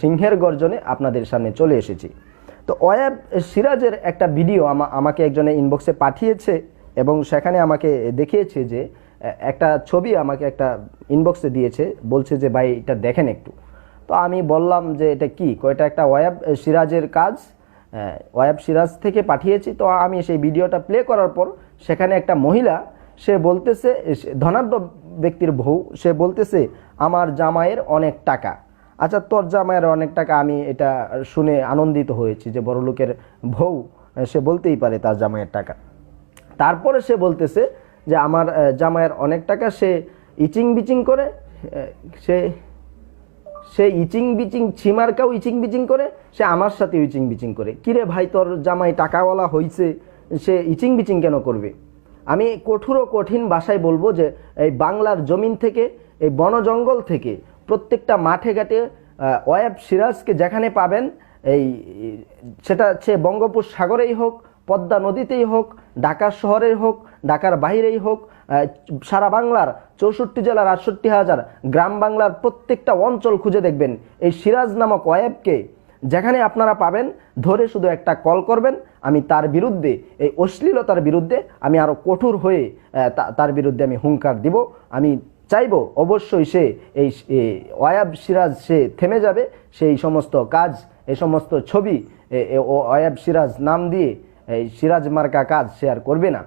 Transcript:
সিংহের গর্জনে আপনাদের সামনে চলে এসেছি। তো ওয়াব সিরাজের একটা ভিডিও আমা, আমাকে একজনে ইনবক্সে পাঠিয়েছে এবং সেখানে আমাকে দেখিয়েছে যে একটা ছবি আমাকে একটা ইনবক্সে দিয়েছে, বলছে যে, ভাই, এটা দেখেন একটু। তো আমি বললাম যে, এটা কি? কয়টা একটা ওয়াব সিরাজের কাজ। ওয়াব সিরাজ থেকে পাঠিয়েছি, তো আমি সেই ভিডিওটা প্লে করার পর সেখানে একটা মহিলা, সে বলতেছে ধনাঢ্য ব্যক্তির বউ, সে বলতেছে, আমার জামাইয়ের অনেক টাকা। আচ্ছা তোর জামাইয়ের অনেক টাকা আমি এটা শুনে আনন্দিত হয়েছি যে বড় লোকের বউ, সে বলতেই পারে তার জামাইয়ের টাকা। তারপরে সে বলতেছে যে আমার জামাইয়ের অনেক টাকা সে ইচিং বিচিং করে সে সে ইচিং বিচিং ছিমার্কাও ইচিং বিচিং করে, সে আমার সাথে ইচিং বিচিং করে। কিরে ভাই, তোর জামাই টাকাওয়ালা হইছে, সে ইচিং বিচিং কেন করবে? আমি কঠোর কঠিন ভাষায় বলব যে এই বাংলার জমিন থেকে, এই বন জঙ্গল থেকে প্রত্যেকটা মাঠে ঘাটে ওয়াব সিরাজকে যেখানে পাবেন, এই, সেটা সে বঙ্গোপসাগরেই হোক, পদ্মা নদীতেই হোক, ঢাকা শহরেই হোক, ঢাকার বাইরেই হোক সারা বাংলার চৌষট্টি জেলার আটষট্টি হাজার গ্রাম বাংলার প্রত্যেকটা অঞ্চল খুঁজে দেখবেন এই সিরাজ নামক ওয়েবকে। যেখানে আপনারা পাবেন, ধরে শুধু একটা কল করবেন, আমি তার বিরুদ্ধে, এই অশ্লীলতার বিরুদ্ধে আমি আরও কঠোর হয়ে তার বিরুদ্ধে আমি হুঙ্কার দিব। আমি চাইব অবশ্যই সে এই অয়াব সিরাজ সে থেমে যাবে, সেই সমস্ত কাজ এই সমস্ত ছবি ও ওয়াব সিরাজ নাম দিয়ে এই সিরাজ মার্কা কাজ সে আর করবে না।